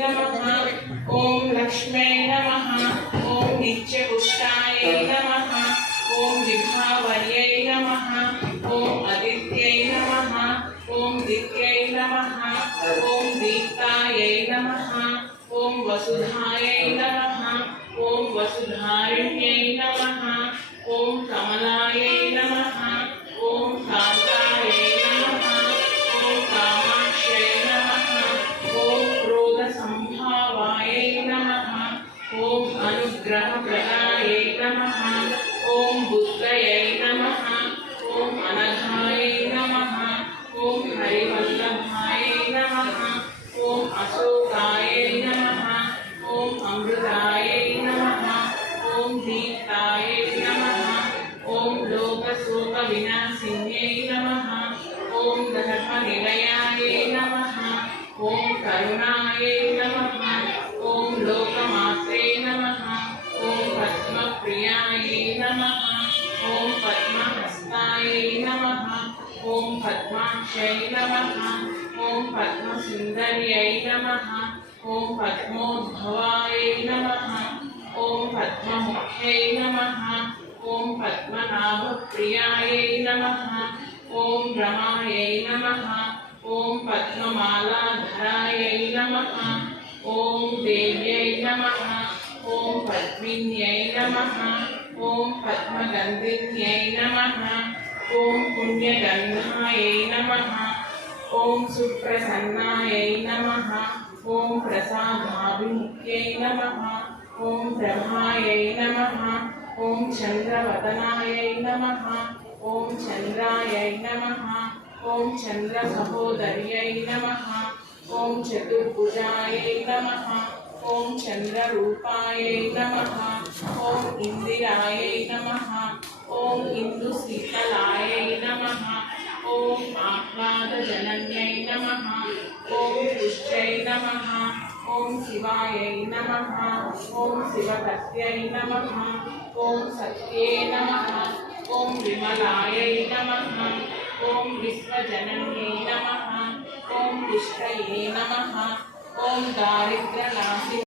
नमः। ओम लक्ष्मै नमः। ओम नित्यपुष्टायै नमः। ओम विभावर्यै नमः। ओम आदित्यै नमः। ओम दित्यै नमः। ओम दीप्तायै नमः। ओम वसुधायै नमः। ओम वसुधारिण्यै नमः। ओम कमलायै नमः। ओम कान्तायै नमः। ओम कामाक्ष्यै नमः। ओम क्रोधसंभावायै नमः। ओम अनुग्रहप्रदायै नमः। ओम बुद्धयै नमः। ओम अनघायै नमः। ओम हरिवल्लभायै नमः। ओम अशोकायै नमः। ओम अमृतायै नमः। ओम दीप्तायै नमः। ओम लोकशोकविनाशिन्यै नमः। ओम धर्मनिलयायै नमः। ओम करुणायै नमः। ओम लोकमात्रे नमः। ओम पद्मप्रियायै नमः। ओम पद्महस्तायै नमः। ओम पद्माक्षै नमः। ओम पद्मसुन्दर्यै नमः। ओम पद्मोद्भवायै नमः। ओम पद्ममुख्यै नमः। ओम पद्मनाभप्रियायै नमः। ओम रमायै नमः। ओम पद्ममालाधरायै नमः। ओम देव्यै नमः। ओम पद्मिन्यै नमः। ओम पद्मगन्धिन्यै नमः। ओम पुण्यगन्धायै नमः। ओम सुप्रसन्नायै नमः। ओम प्रसादाभिमुख्यै नमः। ओम प्रभायै नमः। ओम चन्द्रवदनायै नमः। ओम चन्द्रायै नमः। ओम चन्द्रसहोदर्यै नमः। ओम चतुर्भुजायै नमः। ओम चन्द्ररूपायै नमः। ओम इंदिरायै नमः। ओम इंदुशीतलायै नमः। ओम आह्लादजनन्यै नमः। ओम पुष्टै नमः। ओम शिवायै नमः। ओम शिवतत्यै नमः। ओम सत्ये नमः। ओम विमलायै नमः। ओम विश्वजनन्यै नमः। ओम पुष्टये नमः। ओम दारिद्र्यनाशिन्यै